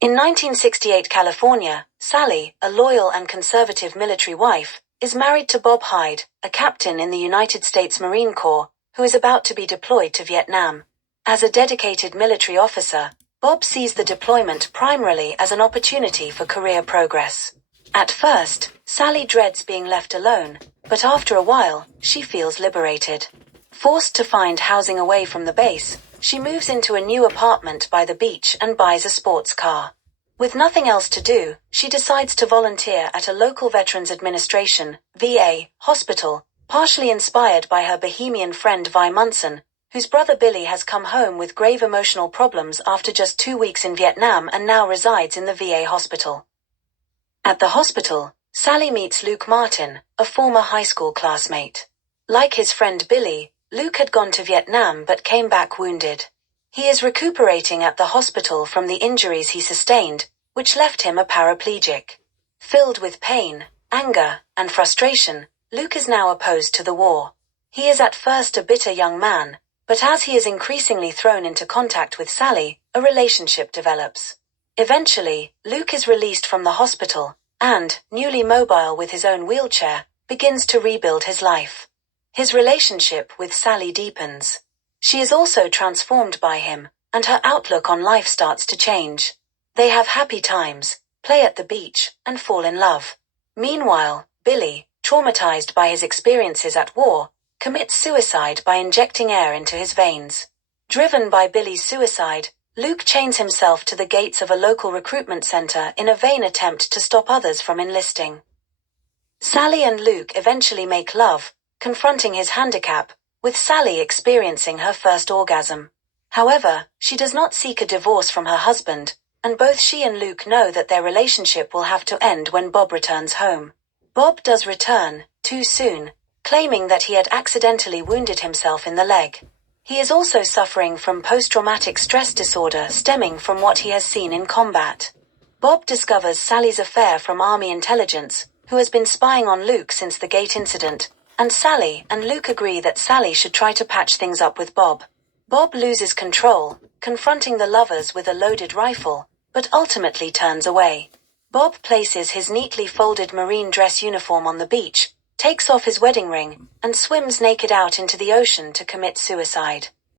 In 1968 California, Sally, a loyal and conservative military wife, is married to Bob Hyde, a captain in the United States Marine Corps, who is about to be deployed to Vietnam. As a dedicated military officer, Bob sees the deployment primarily as an opportunity for career progress. At first, Sally dreads being left alone, but after a while, she feels liberated. Forced to find housing away from the base, she moves into a new apartment by the beach and buys a sports car. With nothing else to do, she decides to volunteer at a local Veterans Administration (VA) hospital, partially inspired by her bohemian friend Vi Munson, whose brother Billy has come home with grave emotional problems after just 2 weeks in Vietnam and now resides in the VA hospital. At the hospital, Sally meets Luke Martin, a former high school classmate. Like his friend Billy, Luke had gone to Vietnam but came back wounded. He is recuperating at the hospital from the injuries he sustained, which left him a paraplegic. Filled with pain, anger, and frustration, Luke is now opposed to the war. He is at first a bitter young man, but as he is increasingly thrown into contact with Sally, a relationship develops. Eventually, Luke is released from the hospital, and, newly mobile with his own wheelchair, begins to rebuild his life. His relationship with Sally deepens. She is also transformed by him, and her outlook on life starts to change. They have happy times, play at the beach, and fall in love. Meanwhile, Billy, traumatized by his experiences at war, commits suicide by injecting air into his veins. Driven by Billy's suicide, Luke chains himself to the gates of a local recruitment center in a vain attempt to stop others from enlisting. Sally and Luke eventually make love, confronting his handicap, with Sally experiencing her first orgasm. However, she does not seek a divorce from her husband, and both she and Luke know that their relationship will have to end when Bob returns home. Bob does return, too soon, claiming that he had accidentally wounded himself in the leg. He is also suffering from post-traumatic stress disorder stemming from what he has seen in combat. Bob discovers Sally's affair from Army intelligence, who has been spying on Luke since the gate incident, and Sally and Luke agree that Sally should try to patch things up with Bob. Bob loses control, confronting the lovers with a loaded rifle, but ultimately turns away. Bob places his neatly folded marine dress uniform on the beach, takes off his wedding ring, and swims naked out into the ocean to commit suicide.